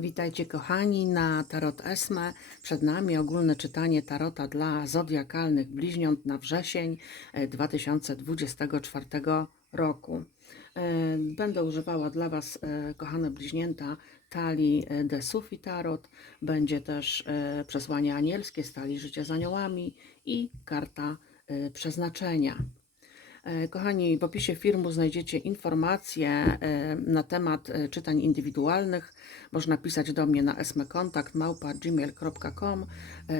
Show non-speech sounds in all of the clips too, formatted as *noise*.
Witajcie kochani na Tarot Esme. Przed nami ogólne czytanie Tarota dla zodiakalnych bliźniąt na wrzesień e, 2024 roku. E, Będę używała dla Was, e, kochane bliźnięta, talii e, de Sufi Tarot. Będzie też e, przesłanie anielskie z talii życia z aniołami i karta e, przeznaczenia. E, Kochani, w opisie filmu znajdziecie informacje e, na temat e, czytań indywidualnych. Można pisać do mnie na esmekontakt.gmail.com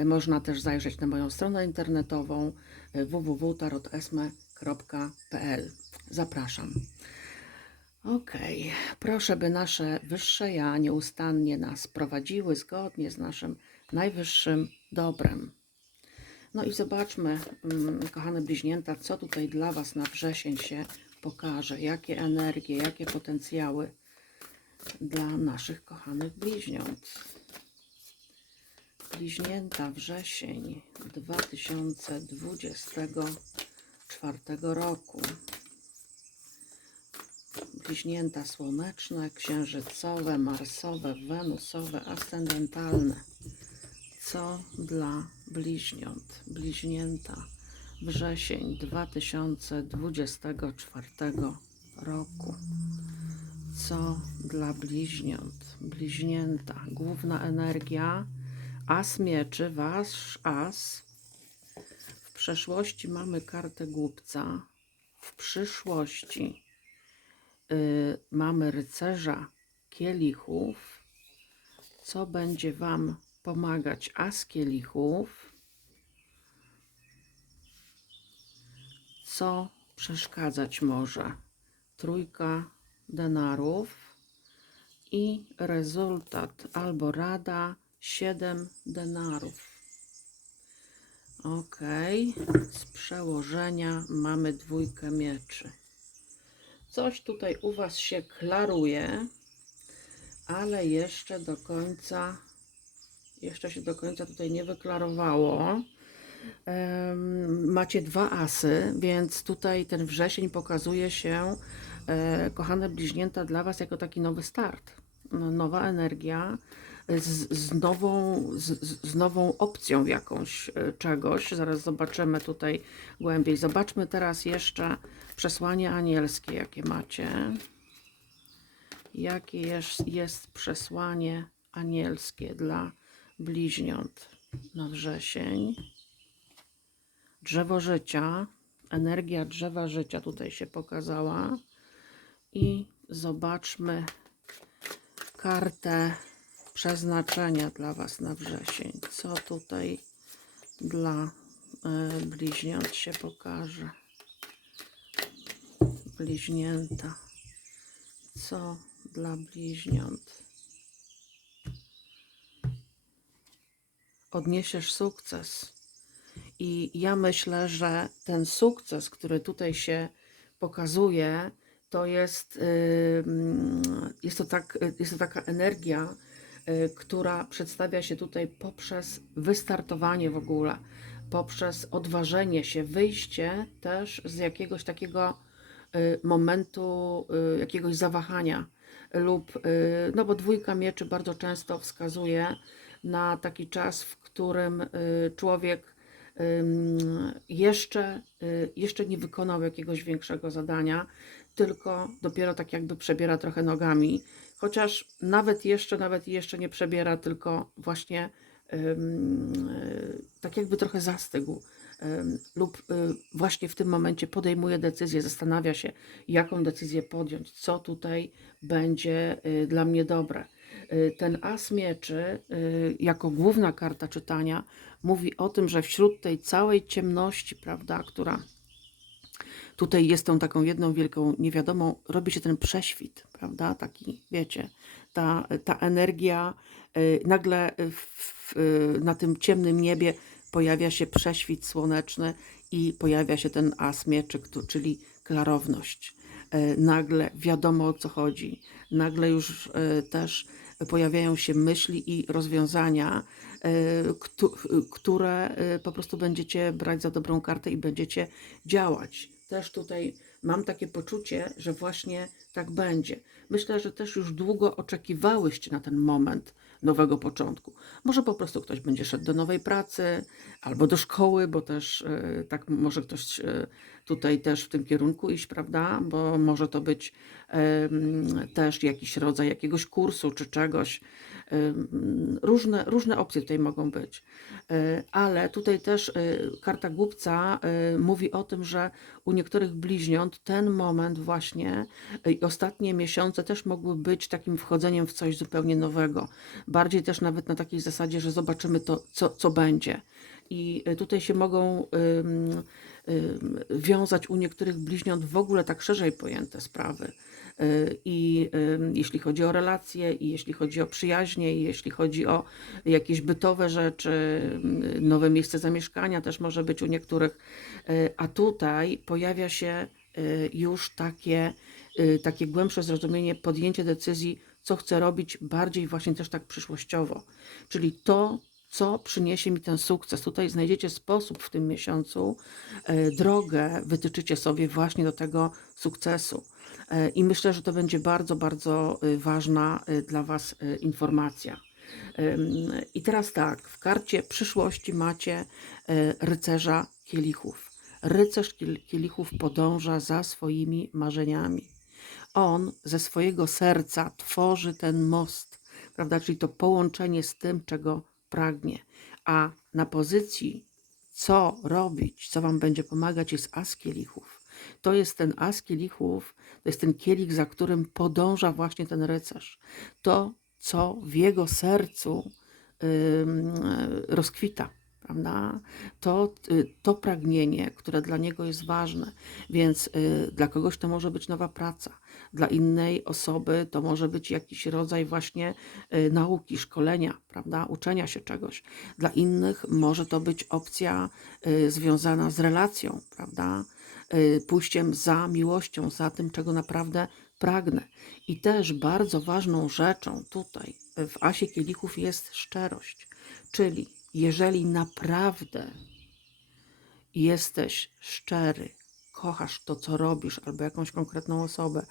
Można też zajrzeć na moją stronę internetową www.tarotesme.pl Zapraszam. Okej, proszę, by nasze wyższe ja nieustannie nas prowadziły zgodnie z naszym najwyższym dobrem. No i zobaczmy, mm, kochane bliźnięta, co tutaj dla Was na wrzesień się pokaże. Jakie energie, jakie potencjały dla naszych kochanych bliźniąt. Bliźnięta wrzesień 2024 roku. Bliźnięta słoneczne, księżycowe, marsowe, wenusowe, ascendentalne co dla bliźniąt, bliźnięta, wrzesień 2024 roku. Co dla bliźniąt, bliźnięta, główna energia, as mieczy, wasz as. W przeszłości mamy kartę głupca, w przyszłości y, mamy rycerza kielichów, co będzie Wam pomagać as kielichów, co przeszkadzać może trójka denarów i rezultat albo rada 7 denarów. Ok, z przełożenia mamy dwójkę mieczy. Coś tutaj u Was się klaruje, ale jeszcze do końca jeszcze się do końca tutaj nie wyklarowało. Macie dwa asy, więc tutaj ten wrzesień pokazuje się, e, kochane bliźnięta, dla Was jako taki nowy start. No, Nowa energia z, z, nową, z- z nową opcją jakąś e, czegoś. Zaraz zobaczymy tutaj głębiej. Zobaczmy teraz jeszcze przesłanie anielskie, jakie macie. Jakie jest, jest przesłanie anielskie dla bliźniąt na wrzesień. Drzewo życia, energia drzewa życia tutaj się pokazała. I zobaczmy kartę przeznaczenia dla Was na wrzesień. Co tutaj dla e, bliźniąt się pokaże? Bliźnięta. Co dla bliźniąt? Odniesiesz sukces. I ja myślę, że ten sukces, który tutaj się pokazuje, to jest, jest, to, tak, jest to taka energia, y, która przedstawia się tutaj poprzez wystartowanie w ogóle, poprzez odważenie się, wyjście też z jakiegoś takiego y, momentu, y, jakiegoś zawahania lub, no bo dwójka mieczy bardzo często wskazuje na taki czas, w którym y, człowiek jeszcze, y, jeszcze nie wykonał jakiegoś większego zadania, tylko dopiero tak jakby przebiera trochę nogami, chociaż nawet jeszcze, nawet jeszcze nie przebiera, tylko właśnie y, tak jakby trochę zastygł lub właśnie w tym momencie podejmuje decyzję, zastanawia się, jaką decyzję podjąć, co tutaj będzie dla mnie dobre. Y, Ten as mieczy, y, jako główna karta czytania, mówi o tym, że wśród tej całej ciemności, prawda, która tutaj jest tą taką jedną wielką niewiadomą, robi się ten prześwit, prawda, taki, wiecie, ta, ta energia, y, nagle w, na tym ciemnym niebie pojawia się prześwit słoneczny i pojawia się ten as mieczy, czyli klarowność. Nagle wiadomo o co chodzi, nagle już też pojawiają się myśli i rozwiązania, któ- które y, po prostu będziecie brać za dobrą kartę i będziecie działać. Też tutaj mam takie poczucie, że właśnie tak będzie. Myślę, że też już długo oczekiwałyście na ten moment nowego początku. Może po prostu ktoś będzie szedł do nowej pracy albo do szkoły, bo też e, tak może ktoś e, tutaj też w tym kierunku iść, prawda? Bo może to być też jakiś rodzaj jakiegoś kursu czy czegoś. Różne, różne opcje tutaj mogą być. E, Ale tutaj też e, karta głupca e, mówi o tym, że u niektórych bliźniąt ten moment właśnie i ostatnie miesiące też mogły być takim wchodzeniem w coś zupełnie nowego. Bardziej też nawet na takiej zasadzie, że zobaczymy to, co, co będzie. I e, tutaj się mogą wiązać u niektórych bliźniąt w ogóle tak szerzej pojęte sprawy. Y, I jeśli chodzi o relacje, i jeśli chodzi o przyjaźnie, i jeśli chodzi o jakieś bytowe rzeczy, nowe miejsce zamieszkania też może być u niektórych. Y, A tutaj pojawia się już takie, takie głębsze zrozumienie, podjęcie decyzji, co chcę robić bardziej właśnie też tak przyszłościowo. Czyli to, co przyniesie mi ten sukces. Tutaj znajdziecie sposób w tym miesiącu, e, drogę wytyczycie sobie właśnie do tego sukcesu. E, I myślę, że to będzie bardzo, bardzo y, ważna y, dla Was y, informacja. I teraz tak, w karcie przyszłości macie e, rycerza kielichów. Rycerz kiel- kielichów podąża za swoimi marzeniami. On ze swojego serca tworzy ten most, prawda? Czyli to połączenie z tym, czego pragnie. A na pozycji, co robić, co Wam będzie pomagać, jest as kielichów. To jest ten as kielichów, to jest ten kielich, za którym podąża właśnie ten rycerz. To, co w jego sercu rozkwita, prawda? To, y, to pragnienie, które dla niego jest ważne. Więc y, dla kogoś to może być nowa praca, dla innej osoby to może być jakiś rodzaj właśnie y, nauki, szkolenia, prawda? Uczenia się czegoś. Dla innych może to być opcja y, związana z relacją, prawda? Y, Pójściem za miłością, za tym, czego naprawdę pragnę. I też bardzo ważną rzeczą tutaj w Asie Kielichów jest szczerość. Czyli jeżeli naprawdę jesteś szczery, kochasz to, co robisz, albo jakąś konkretną osobę,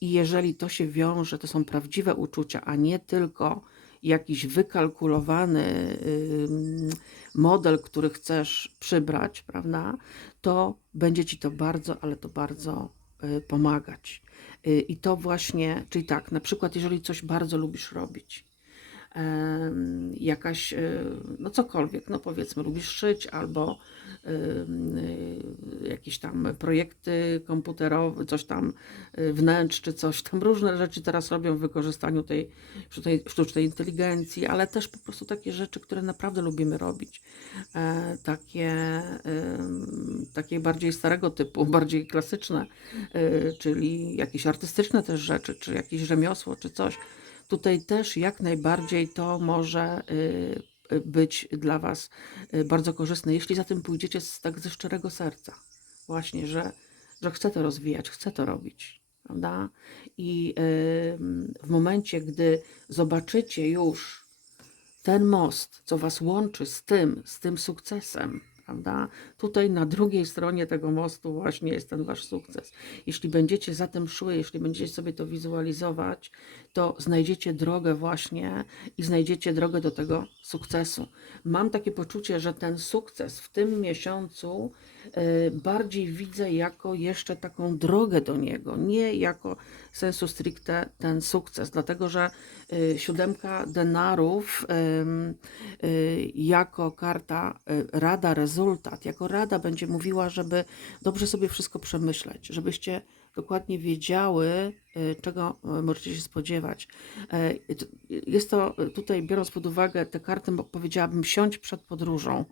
i jeżeli to się wiąże, to są prawdziwe uczucia, a nie tylko jakiś wykalkulowany model, który chcesz przybrać, prawda, to będzie ci to bardzo, ale to bardzo y, pomagać. Y, I to właśnie, czyli tak, na przykład, jeżeli coś bardzo lubisz robić, jakaś, y, no cokolwiek, no powiedzmy, lubisz szyć albo y, jakieś tam projekty komputerowe, coś tam y, wnętrz czy coś tam, różne rzeczy teraz robią w wykorzystaniu tej sztucznej, sztucznej inteligencji, ale też po prostu takie rzeczy, które naprawdę lubimy robić. E, takie, takie bardziej starego typu, *laughs* bardziej klasyczne, czyli jakieś artystyczne też rzeczy, czy jakieś rzemiosło, czy coś. Tutaj też jak najbardziej to może y, y, być dla Was y, bardzo korzystne, jeśli za tym pójdziecie z, tak ze szczerego serca. Właśnie, że, że to rozwijać, chcę to robić. Prawda? I w momencie, gdy zobaczycie już ten most, co Was łączy z tym, z tym sukcesem, prawda? Tutaj na drugiej stronie tego mostu właśnie jest ten Wasz sukces. Jeśli będziecie za tym szły, jeśli będziecie sobie to wizualizować, to znajdziecie drogę właśnie i znajdziecie drogę do tego sukcesu. Mam takie poczucie, że ten sukces w tym miesiącu bardziej widzę jako jeszcze taką drogę do niego, nie jako sensu stricte ten sukces, dlatego że y, siódemka denarów y, jako karta y, rada, rezultat, jako rada będzie mówiła, żeby dobrze sobie wszystko przemyśleć, żebyście dokładnie wiedziały, y, czego y, możecie się spodziewać. T- Jest to tutaj, biorąc pod uwagę te karty, powiedziałabym, siądź przed podróżą.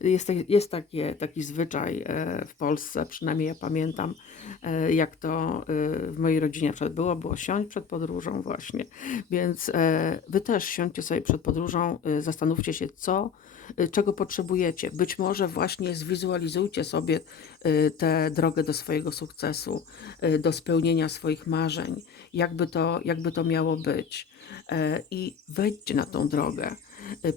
Jest, ta- jest takie, taki zwyczaj e, w Polsce, przynajmniej ja pamiętam, e, jak to e, w mojej rodzinie przykład było, było siądź przed podróżą właśnie. Więc e, wy też siądźcie sobie przed podróżą, e, zastanówcie się, co, e, czego potrzebujecie. Być może właśnie zwizualizujcie sobie e, tę drogę do swojego sukcesu, e, do spełnienia swoich marzeń, jakby to, jakby to miało być. E, I wejdźcie na tą drogę.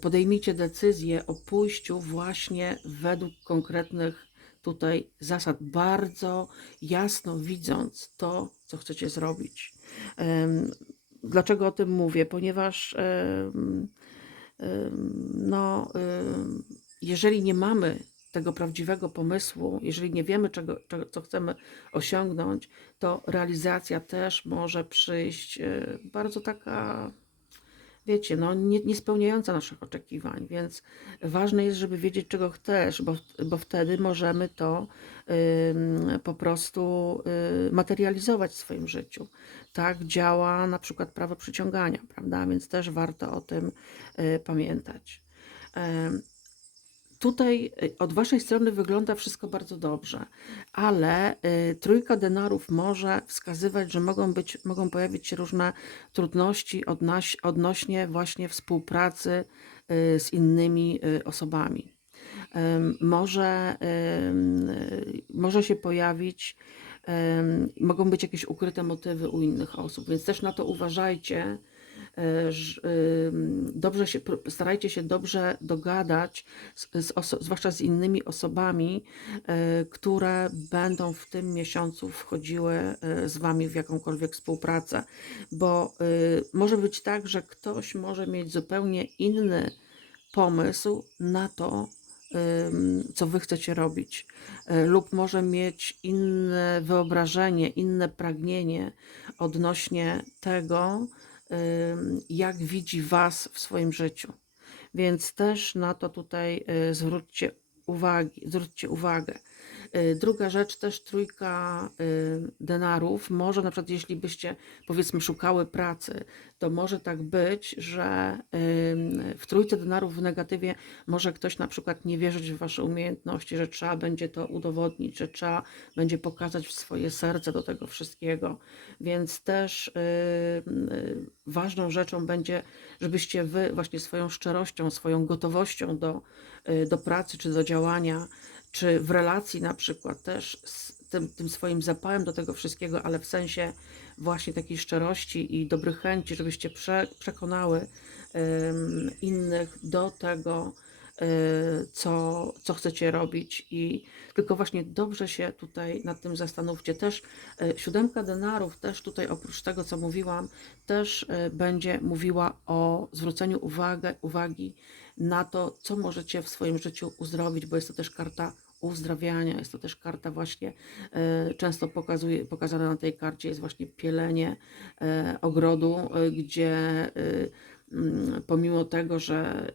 Podejmijcie decyzję o pójściu właśnie według konkretnych tutaj zasad, bardzo jasno widząc to, co chcecie zrobić. Dlaczego o tym mówię? Ponieważ no, jeżeli nie mamy tego prawdziwego pomysłu, jeżeli nie wiemy, czego, czego, co chcemy osiągnąć, to realizacja też może przyjść e, bardzo taka, wiecie, no, nie, nie spełniająca naszych oczekiwań, więc ważne jest, żeby wiedzieć, czego chcesz, bo, bo wtedy możemy to ym, po prostu y, materializować w swoim życiu. Tak działa na przykład prawo przyciągania, prawda? Więc też warto o tym y, pamiętać. Tutaj y, od waszej strony wygląda wszystko bardzo dobrze, ale y, trójka denarów może wskazywać, że mogą, być, mogą pojawić się różne trudności odnoś, odnośnie właśnie współpracy y, z innymi osobami. Może, może się pojawić, mogą być jakieś ukryte motywy u innych osób, więc też na to uważajcie. Ym, Dobrze się, starajcie się dobrze dogadać, z, zwłaszcza z innymi osobami, y, które będą w tym miesiącu wchodziły y, z Wami w jakąkolwiek współpracę, bo y, może być tak, że ktoś może mieć zupełnie inny pomysł na to, co wy chcecie robić, lub może mieć inne wyobrażenie, inne pragnienie odnośnie tego, jak widzi was w swoim życiu. Więc też na to tutaj y, zwróćcie uwagi, zwróćcie uwagę. Y, Druga rzecz, też trójka y, denarów. Może na przykład, jeśli byście powiedzmy szukały pracy, to może tak być, że w trójce denarów w negatywie może ktoś na przykład nie wierzyć w wasze umiejętności, że trzeba będzie to udowodnić, że trzeba będzie pokazać swoje serce do tego wszystkiego. Więc też y, ważną rzeczą będzie, żebyście wy właśnie swoją szczerością, swoją gotowością do, do pracy czy do działania, czy w relacji na przykład też z tym, tym swoim zapałem do tego wszystkiego, ale w sensie właśnie takiej szczerości i dobrych chęci, żebyście prze, przekonały ym, innych do tego, y, co, co chcecie robić i tylko właśnie dobrze się tutaj nad tym zastanówcie. Też y, siódemka denarów, też tutaj oprócz tego, co mówiłam, też y, będzie mówiła o zwróceniu uwagę, uwagi na to, co możecie w swoim życiu uzdrowić, bo jest to też karta uzdrawiania, jest to też karta właśnie, e, często pokazuje, na tej karcie jest właśnie pielenie e, ogrodu, e, gdzie mm, pomimo tego, że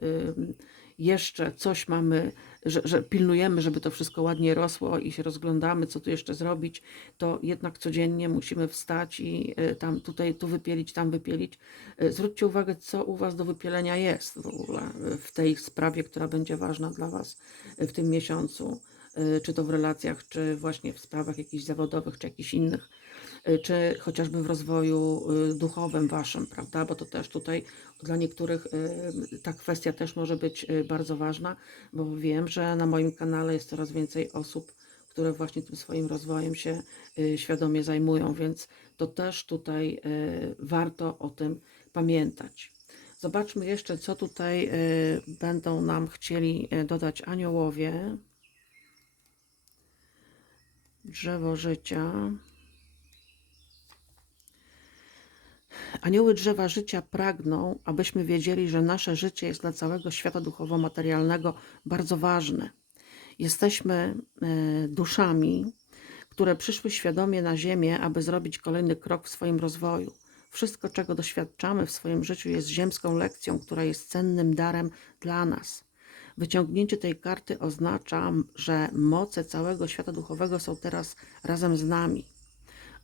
jeszcze coś mamy, że, że pilnujemy, żeby to wszystko ładnie rosło i się rozglądamy, co tu jeszcze zrobić, to jednak codziennie musimy wstać i tam tutaj tu wypielić, tam wypielić. Zwróćcie uwagę, co u Was do wypielenia jest w ogóle w tej sprawie, która będzie ważna dla Was w tym miesiącu, czy to w relacjach, czy właśnie w sprawach jakichś zawodowych, czy jakichś innych y, czy chociażby w rozwoju y, duchowym waszym, prawda? Bo to też tutaj dla niektórych y, ta kwestia też może być y, bardzo ważna, bo wiem, że na moim kanale jest coraz więcej osób, które właśnie tym swoim rozwojem się y, świadomie zajmują, więc to też tutaj y, warto o tym pamiętać. Zobaczmy jeszcze, co tutaj y, będą nam chcieli y, dodać aniołowie. Drzewo życia. Anioły drzewa życia pragną, abyśmy wiedzieli, że nasze życie jest dla całego świata duchowo-materialnego bardzo ważne. Jesteśmy e, duszami, które przyszły świadomie na Ziemię, aby zrobić kolejny krok w swoim rozwoju. Wszystko, czego doświadczamy w swoim życiu, jest ziemską lekcją, która jest cennym darem dla nas. Wyciągnięcie tej karty oznacza, że moce całego świata duchowego są teraz razem z nami.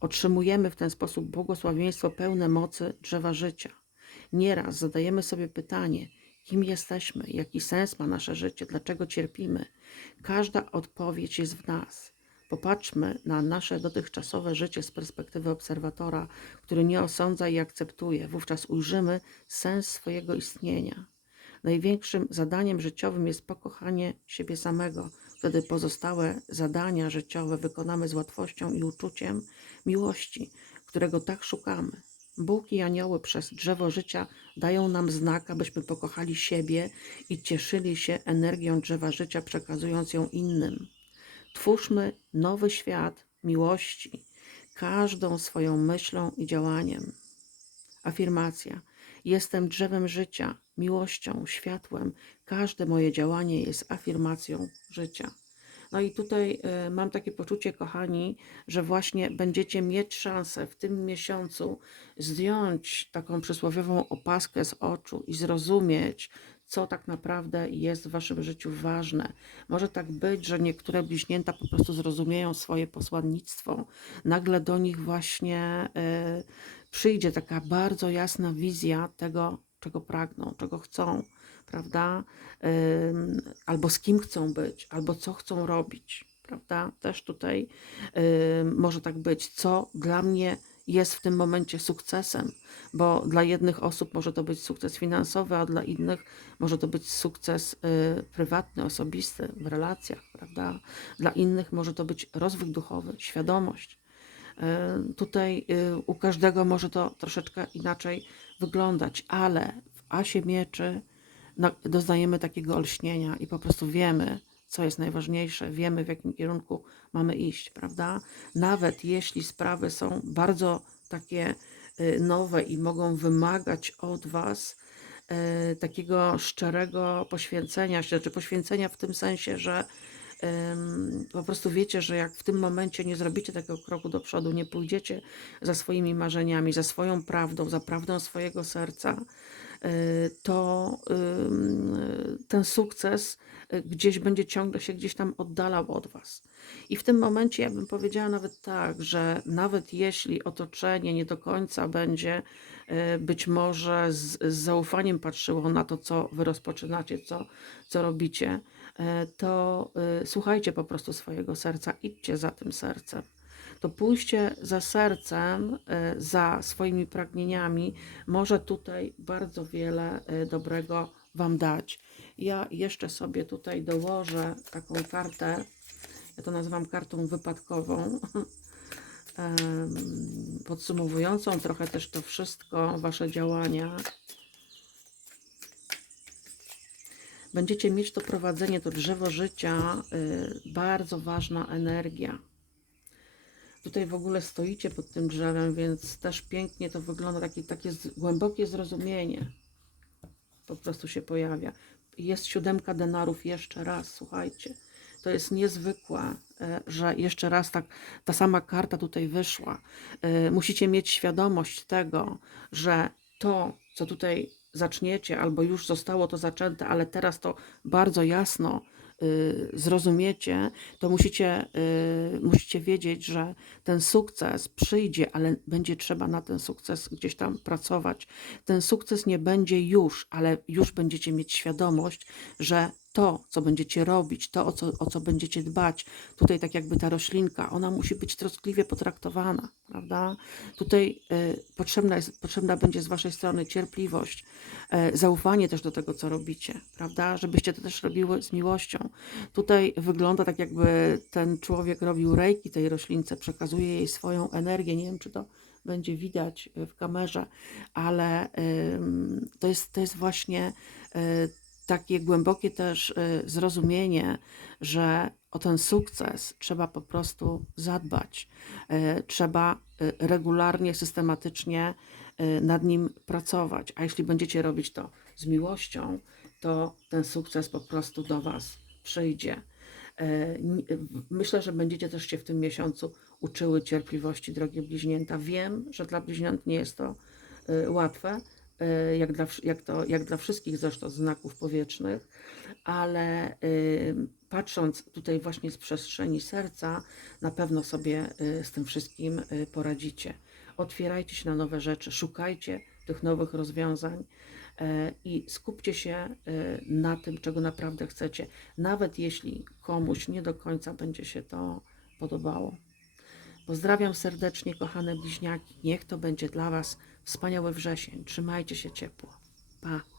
Otrzymujemy w ten sposób błogosławieństwo pełne mocy drzewa życia. Nieraz zadajemy sobie pytanie, kim jesteśmy, jaki sens ma nasze życie, dlaczego cierpimy. Każda odpowiedź jest w nas. Popatrzmy na nasze dotychczasowe życie z perspektywy obserwatora, który nie osądza i akceptuje. Wówczas ujrzymy sens swojego istnienia. Największym zadaniem życiowym jest pokochanie siebie samego. Wtedy pozostałe zadania życiowe wykonamy z łatwością i uczuciem miłości, którego tak szukamy. Bóg i anioły przez drzewo życia dają nam znak, abyśmy pokochali siebie i cieszyli się energią drzewa życia, przekazując ją innym. Twórzmy nowy świat miłości, każdą swoją myślą i działaniem. Afirmacja. Jestem drzewem życia, miłością, światłem. Każde moje działanie jest afirmacją życia. No i tutaj y, mam takie poczucie, kochani, że właśnie będziecie mieć szansę w tym miesiącu zdjąć taką przysłowiową opaskę z oczu i zrozumieć, co tak naprawdę jest w waszym życiu ważne. Może tak być, że niektóre bliźnięta po prostu zrozumieją swoje posłannictwo. Nagle do nich właśnie y, przyjdzie taka bardzo jasna wizja tego, czego pragną, czego chcą, prawda? Albo z kim chcą być, albo co chcą robić, prawda? Też tutaj może tak być, co dla mnie jest w tym momencie sukcesem, bo dla jednych osób może to być sukces finansowy, a dla innych może to być sukces y, prywatny, osobisty, w relacjach, prawda? Dla innych może to być rozwój duchowy, świadomość. Y, Tutaj y, u każdego może to troszeczkę inaczej wyglądać, ale w asie mieczy na- doznajemy takiego olśnienia i po prostu wiemy, co jest najważniejsze, wiemy, w jakim kierunku mamy iść, prawda? Nawet jeśli sprawy są bardzo takie y, nowe i mogą wymagać od Was takiego szczerego poświęcenia się, czy poświęcenia w tym sensie, że po prostu wiecie, że jak w tym momencie nie zrobicie takiego kroku do przodu, nie pójdziecie za swoimi marzeniami, za swoją prawdą, za prawdą swojego serca, y, to ten sukces y, gdzieś będzie ciągle się gdzieś tam oddalał od Was. I w tym momencie ja bym powiedziała nawet tak, że nawet jeśli otoczenie nie do końca będzie y, być może z, z zaufaniem patrzyło na to, co Wy rozpoczynacie, co, co robicie, e, to y, słuchajcie po prostu swojego serca, idźcie za tym sercem. To pójście za sercem, y, za swoimi pragnieniami może tutaj bardzo wiele dobrego Wam dać. Ja jeszcze sobie tutaj dołożę taką kartę, ja to nazywam kartą wypadkową, *laughs* podsumowującą trochę też to wszystko, Wasze działania. Będziecie mieć to prowadzenie, to drzewo życia, y, bardzo ważna energia. Tutaj w ogóle stoicie pod tym drzewem, więc też pięknie to wygląda, takie, takie głębokie zrozumienie po prostu się pojawia. Jest siódemka denarów jeszcze raz, słuchajcie. To jest niezwykłe, e, że jeszcze raz tak ta sama karta tutaj wyszła. E, Musicie mieć świadomość tego, że to, co tutaj zaczniecie, albo już zostało to zaczęte, ale teraz to bardzo jasno y, zrozumiecie, to musicie, y, musicie wiedzieć, że ten sukces przyjdzie, ale będzie trzeba na ten sukces gdzieś tam pracować. Ten sukces nie będzie już, ale już będziecie mieć świadomość, że to, co będziecie robić, to, o co, o co będziecie dbać, tutaj tak jakby ta roślinka, ona musi być troskliwie potraktowana, prawda? Tutaj y, potrzebna, jest, potrzebna będzie z Waszej strony cierpliwość, e, zaufanie też do tego, co robicie, prawda? Żebyście to też robiły z miłością. Tutaj wygląda tak, jakby ten człowiek robił rejki tej roślince, przekazuje jej swoją energię. Nie wiem, czy to będzie widać y, w kamerze, ale ym, to, jest, to jest właśnie y, takie głębokie też y, zrozumienie, że o ten sukces trzeba po prostu zadbać. Y, Trzeba y, regularnie, systematycznie nad nim pracować. A jeśli będziecie robić to z miłością, to ten sukces po prostu do Was przyjdzie. Myślę, że będziecie też się w tym miesiącu uczyły cierpliwości, drogie bliźnięta. Wiem, że dla bliźniąt nie jest to łatwe, jak dla, jak, to, jak dla wszystkich zresztą znaków powietrznych, ale y, patrząc tutaj właśnie z przestrzeni serca, na pewno sobie y, z tym wszystkim y, poradzicie. Otwierajcie się na nowe rzeczy, szukajcie tych nowych rozwiązań e, i skupcie się na tym, czego naprawdę chcecie, nawet jeśli komuś nie do końca będzie się to podobało. Pozdrawiam serdecznie, kochane bliźniaki. Niech to będzie dla Was wspaniały wrzesień. Trzymajcie się ciepło. Pa!